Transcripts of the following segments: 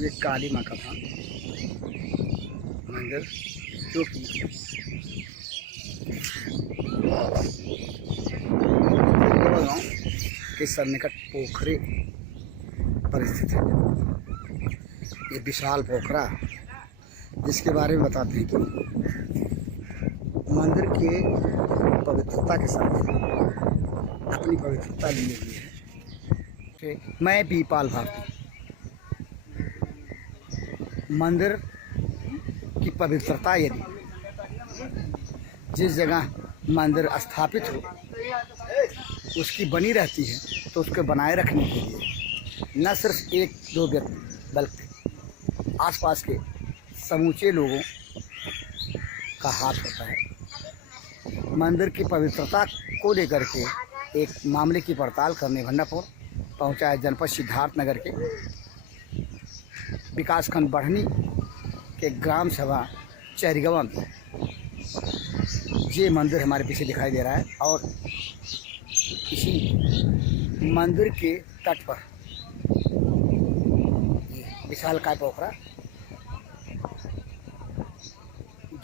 ये काली माँ का था मंदिर, जो कि गाँव के सन्निकट पोखरे पर स्थित है। ये विशाल पोखरा, जिसके बारे में बताते हैं कि मंदिर के पवित्रता के साथ अपनी पवित्रता लिए हुए है। मैं बीपाल भारती मंदिर की पवित्रता, यदि जिस जगह मंदिर स्थापित हो उसकी बनी रहती है, तो उसको बनाए रखने के लिए न सिर्फ एक दो व्यक्ति बल्कि आसपास के समूचे लोगों का हाथ होता है। मंदिर की पवित्रता को लेकर के एक मामले की पड़ताल करने भंडापुर पहुंचा है जनपद सिद्धार्थनगर के विकासखंड बढ़नी के ग्राम सभा चैरिगवा में। ये मंदिर हमारे पीछे दिखाई दे रहा है और इसी मंदिर के तट पर विशालकाय पोखरा,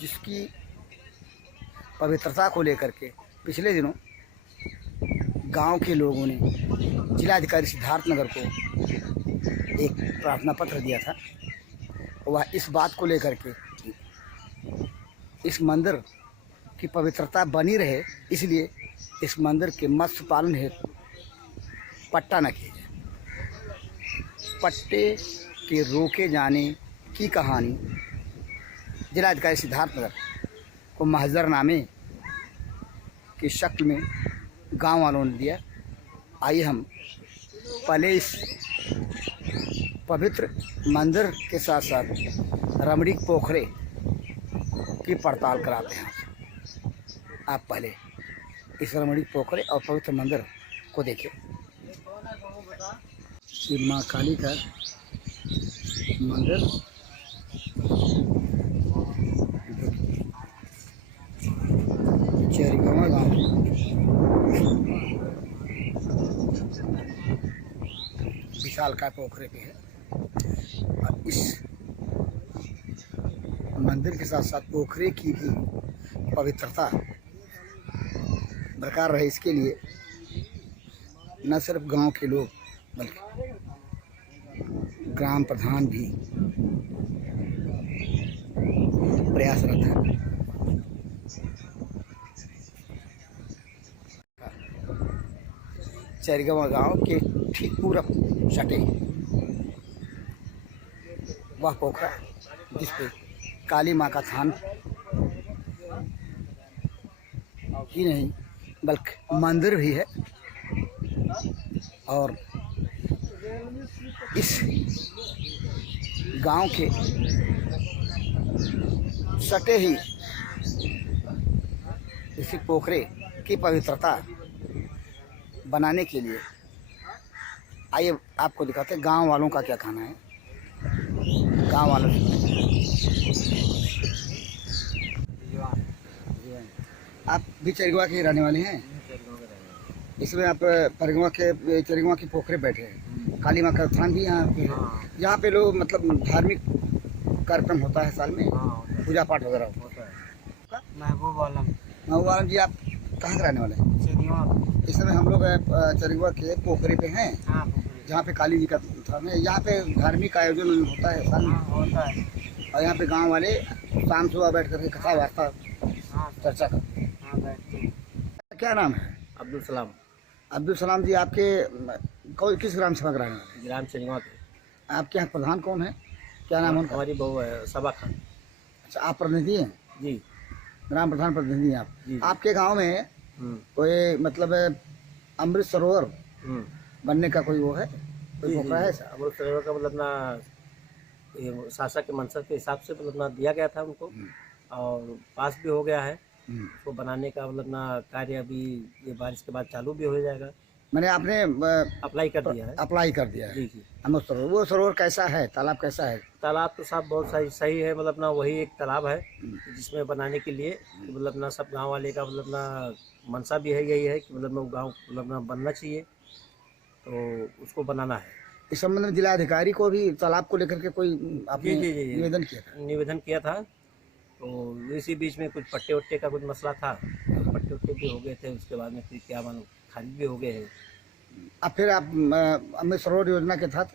जिसकी पवित्रता को लेकर के पिछले दिनों गांव के लोगों ने जिलाधिकारी सिद्धार्थनगर को एक प्रार्थना पत्र दिया था। वह इस बात को लेकर के इस मंदिर की पवित्रता बनी रहे, इसलिए इस मंदिर के मत्स्य पालन हेतु पट्टा न किया जाए। पट्टे के रोके जाने की कहानी जिलाधिकारी सिद्धार्थनगर को महजरनामे की शक्ल में गांव वालों ने दिया। आइए हम पहले इस पवित्र मंदिर के साथ साथ रमणीक पोखरे की पड़ताल कराते हैं। आप पहले इस रमणीक पोखरे और पवित्र मंदिर को देखिए। ये माँ काली का मंदिर चैरिगवा गाँव विशालकाय पोखरे पे है। और इस मंदिर के साथ साथ पोखरे की भी पवित्रता बरकरार रहे, इसके लिए न सिर्फ गांव के लोग बल्कि ग्राम प्रधान भी प्रयासरत है। चैरिगवा गांव के ठीक पूरब सटे वह पोखरा, जिस पे काली माँ का थान ही नहीं बल्कि मंदिर भी है। और इस गांव के सटे ही इसी पोखरे की पवित्रता बनाने के लिए आइए आपको दिखाते हैं गांव वालों का क्या कहना है। गांव वालों आप भी चैरिगवा के रहने वाले हैं? इसमें आप चैरिगवा के पोखरे बैठे हैं। काली माँ का स्थान भी यहाँ पे है। यहाँ पे लोग मतलब धार्मिक कार्यक्रम होता है साल में, पूजा पाठ वगैरह होता है। महबूब आलम जी, आप कहाँ के रहने वाले हैं? इस समय हम लोग चैरिगवा के पोखरे पे हैं, जहाँ पे काली जी का स्थान है। यहाँ पे धार्मिक आयोजन होता है साल में होता है। और यहाँ पे गांव वाले शाम सुबह बैठ करके कथा वार्ता चर्चा करते हैं। क्या नाम है? अब्दुल सलाम। अब्दुल सलाम जी, आपके किस ग्राम सभा ग्राम है? ग्राम चैरिगवा के। आपके यहाँ प्रधान कौन है? क्या नाम है? हमारी बहू है सबा खान। अच्छा, आप प्रतिनिधि हैं? जी, ग्राम प्रधान प्रतिनिधि हैं आप। जी। आपके गांव में कोई मतलब अमृत सरोवर बनने का कोई वो है, कोई पोखरा है? अमृत सरोवर का मतलब ना ये शासक के मंशा के हिसाब से मतलब ना दिया गया था उनको, और पास भी हो गया है। उसको बनाने का मतलब ना कार्य अभी ये बारिश के बाद चालू भी हो जाएगा। मैंने आपने अप्लाई कर दिया है। अप्लाई कर दिया है? जी जी। अमृत सरोवर, वो सरोवर कैसा है? तालाब कैसा है? तालाब तो साहब बहुत सही है। मतलब ना वही एक तालाब है जिसमें बनाने के लिए मतलब ना सब गांव वाले का मतलब ना मंशा भी है, यही है कि मतलब ना गांव मतलब ना बनना चाहिए, तो उसको बनाना है। इस संबंध में जिलाधिकारी को भी तालाब को लेकर के कोई आपने जी। निवेदन किया था? निवेदन किया था, तो इसी बीच में कुछ पट्टे वट्टे का कुछ मसला था, तो पट्टे वट्टे भी हो गए थे, उसके बाद में फिर क्या मालूम खारिज भी हो गए हैं। अब फिर आप अमृत सरोवर योजना के तहत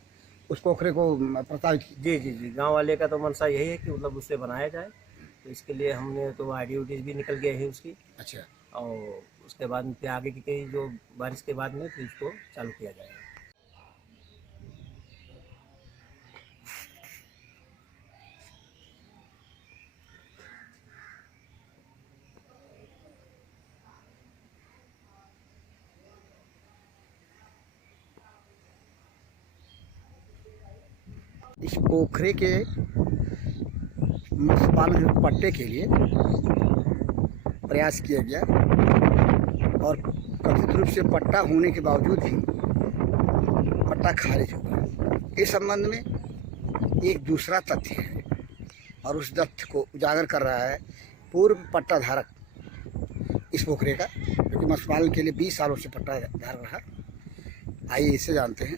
उस पोखरे को प्रस्तावित किया? जी, गांव वाले का तो मनसा यही है कि मतलब उससे बनाया जाए, तो इसके लिए हमने तो आईडी उडीज भी निकल गए हैं उसकी, अच्छा। और उसके बाद में फिर आगे की कई जो बारिश के बाद में फिर इसको चालू किया जाएगा। इस पोखरे के मत्स्य पालन हेतु पट्टे के लिए प्रयास किया गया और कथित रूप से पट्टा होने के बावजूद भी पट्टा खारिज हो गया। इस संबंध में एक दूसरा तथ्य है और उस तथ्य को उजागर कर रहा है पूर्व पट्टा धारक इस पोखरे का, क्योंकि मत्स्य पालन के लिए 20 सालों से पट्टा धारक रहा। आइए इससे जानते हैं।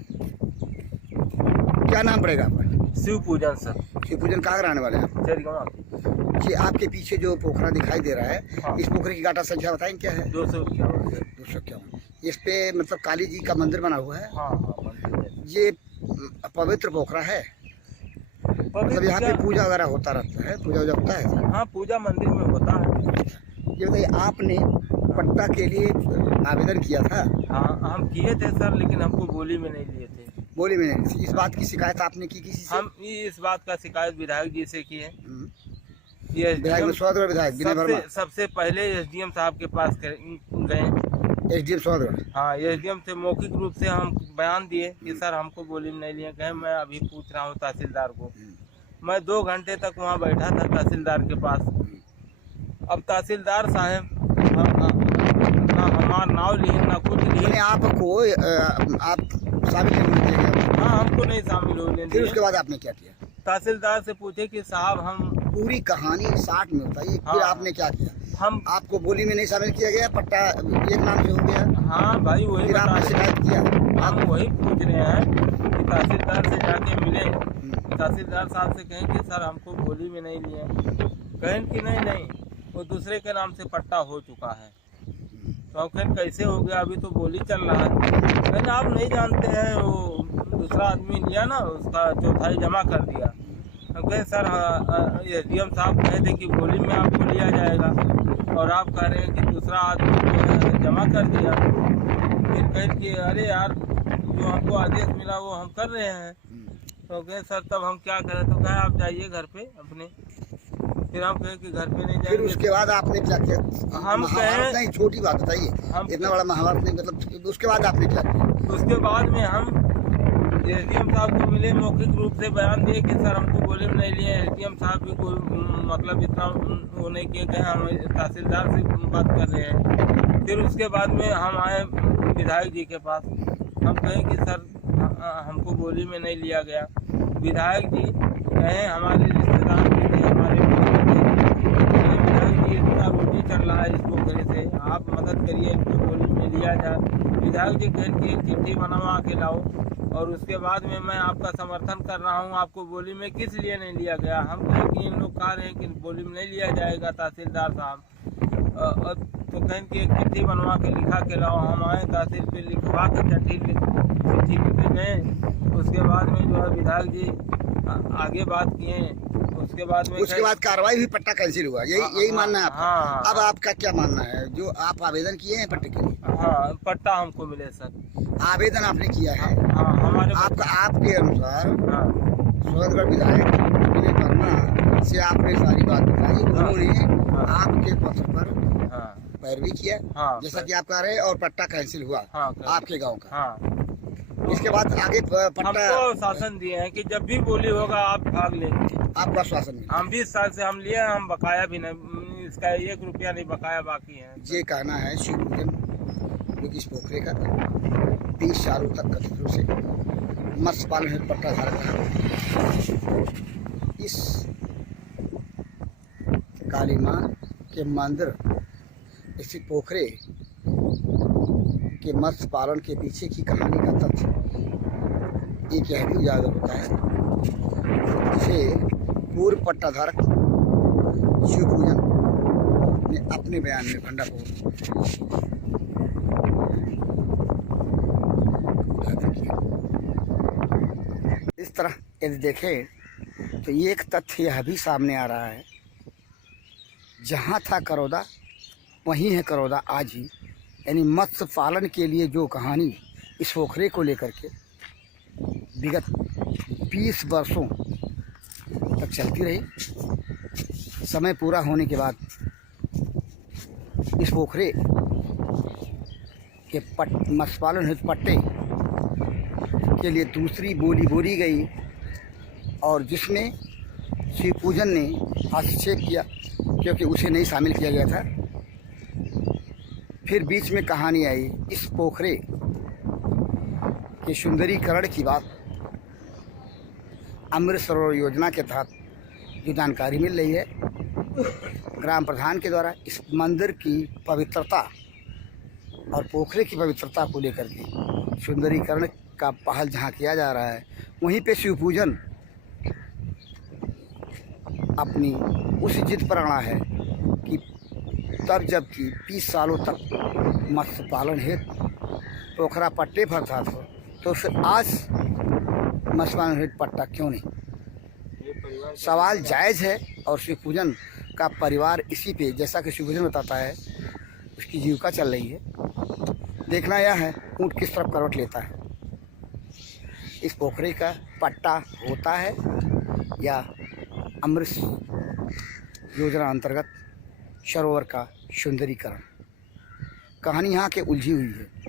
क्या नाम पड़ेगा आपका? शिव पूजन सर। शिव पूजन कहाँ रहने वाले हैं आप? चरिगांव। कि आपके पीछे जो पोखरा दिखाई दे रहा है, हाँ। इस पोखरे की गाटा संख्या बताएं क्या है? 251। इस पे मतलब काली जी का मंदिर बना हुआ है। ये पवित्र पोखरा है, मतलब यहाँ पे पूजा वगैरह होता रहता है, पूजा वूजा होता है? हाँ, पूजा मंदिर में होता है। ये बताइए, आपने पट्टा के लिए आवेदन किया था? हाँ, हम किए थे सर, लेकिन हमको बोली में नहीं लिए थे। बोली में नहीं? इस बात की शिकायत आपने की किसी से? हम इस बात का शिकायत विधायक जी से की है। विधायक सोहदगढ़ विधायक विनय वर्मा सबसे पहले एसडीएम साहब के पास गए। एसडीएम सोहदगढ़? हाँ, एसडीएम से मौखिक रूप से हम बयान दिए कि सर हमको बोली में नहीं लिए। कहे मैं अभी पूछ रहा हूँ तहसीलदार को। मैं 2 घंटे तक वहाँ बैठा था तहसीलदार के पास। अब तहसीलदार साहब ना हमारा नाव लिए ना कुछ लिए। आपको आप शामिल नहीं होने दिया? हाँ, हमको नहीं शामिल होने फिर दिया। उसके बाद आपने क्या किया? तहसीलदार से पूछे कि साहब हम पूरी कहानी 60 में बताइए। हाँ। फिर आपने क्या किया? हम आपको बोली में नहीं शामिल किया गया, पट्टा एक नाम से हो गया? हाँ भाई, वही फिर बता आपने रहे शिकायत किया? हम वही पूछ रहे हैं कि तहसीलदार से जाके मिले। तहसीलदार साहब से कहें कि सर हमको बोली में नहीं लिए। कहें कि नहीं, वो दूसरे के नाम से पट्टा हो चुका है। तो हम कहें कैसे हो गया, अभी तो बोली चल रहा है। कहें आप नहीं जानते हैं, वो दूसरा आदमी लिया ना, उसका चौथाई जमा कर दिया। हम कहें सर एसडीएम साहब कहे थे कि बोली में आपको लिया जाएगा, और आप कह रहे हैं कि दूसरा आदमी जमा कर दिया। फिर कहें कि अरे यार, जो हमको आदेश मिला वो हम कर रहे हैं। तो कहे सर तब हम क्या करें? तो कहे आप जाइए घर पे अपने। फिर हम कहे कि घर पे नहीं फिर जाएंगे। उसके बाद आपने क्या किया? हम महाभारत नहीं, छोटी बात बताइए, इतना बड़ा महाभारत नहीं, मतलब उसके बाद आपने क्या किया? उसके बाद में हम एसडीएम साहब को मिले, मौखिक रूप से बयान दिए कि सर हमको बोले में नहीं लिए। एसडीएम साहब भी कोई मतलब इतना वो नहीं किए, कहे हम तहसीलदार से बात कर रहे हैं। फिर उसके बाद में हम आए विधायक जी के पास। हम कहें कि सर हमको बोली में नहीं लिया गया। विधायक जी कहें हमारे रिश्तेदार भी थे, हमारे विधायक जी इतना रोटी चल रहा है इस पोखरे से, आप मदद करिए, इनको बोली में लिया जाए। विधायक जी कहें कि एक चिट्ठी बनवा के लाओ, और उसके बाद में मैं आपका समर्थन कर रहा हूं, आपको बोली में किस लिए नहीं लिया गया। हम कहें कि इन लोग कह रहे हैं कि बोली में नहीं लिया जाएगा तहसीलदार साहब। तो कहें कि एक चिट्ठी बनवा के लिखा के लाओ। हम आए तहसील पे, लिखवा के चिट्ठी लिखे गए। उसके बाद में जो है विधायक जी आगे बात किए। उसके बाद कार्रवाई हुई, पट्टा कैंसिल हुआ, यही मानना है आपका? हाँ। अब आपका क्या मानना है, जो आप आवेदन किए हैं पट्टे के लिए? हाँ, पट्टा हमको मिले सर। आवेदन आपने किया है? हाँ, हमारे आपके अनुसार हाँ। सोहदगढ़ विधायक विनय वर्मा से आपने सारी बात बताई, उन्होंने आपके पत्र पर पैरवी किया, जैसा कि आप कह रहे हैं, और पट्टा कैंसिल हुआ आपके गांव का। इसके बाद आगे पट्टा हमको शासन दिए हैं कि जब भी बोली होगा आप भाग लेंगे। आपका शासन मिला? हम 20 साल से हम लिए, हम बकाया भी नहीं, इसका 1 रुपया नहीं बकाया बाकी है। ये कहना है शिव पूजन, जो कि इस पोखरे का 20 सालों तक कथित रूप से मत्स्य पालन हेतु पट्टा धारक रहा। इस काली माँ के मंदिर स्थित पोखरे के मत्स्य पालन के पीछे की कहानी का तथ्य एक यह भी उजागर होता है जिसे पूर्व पट्टाधारक शिवपूजन ने अपने बयान में भंडाफोड़ इस तरह यदि देखें तो एक तथ्य यह भी सामने आ रहा है, जहाँ था करौदा वहीं है करौदा आज ही। यानी मत्स्य पालन के लिए जो कहानी इस पोखरे को लेकर के विगत 20 वर्षों तक चलती रही, समय पूरा होने के बाद इस पोखरे के मत्स्य पालन हेतु पट्टे के लिए दूसरी बोली बोली गई और जिसमें शिवपूजन ने हस्तक्षेप किया क्योंकि उसे नहीं शामिल किया गया था। फिर बीच में कहानी आई इस पोखरे के सुंदरीकरण की बात। अमृत सरोवर योजना के तहत जो जानकारी मिल रही है, ग्राम प्रधान के द्वारा इस मंदिर की पवित्रता और पोखरे की पवित्रता को लेकर के सुंदरीकरण का पहल जहाँ किया जा रहा है, वहीं पे शिवपूजन अपनी उस जिद पर अड़ा है कि तब जबकि 20 सालों तक मत्स्य पालन हेतु पोखरा पट्टे पर था तो फिर आज मत्स्य पालन हेतु पट्टा क्यों नहीं। सवाल जायज़ है और शिवपूजन का परिवार इसी पे, जैसा कि शिवपूजन बताता है, उसकी जीविका चल रही है। देखना यह है ऊँट किस तरफ करवट लेता है, इस पोखरे का पट्टा होता है या अमृत योजना अंतर्गत सरोवर का सुंदरीकरण। कहानी यहाँ के उलझी हुई है।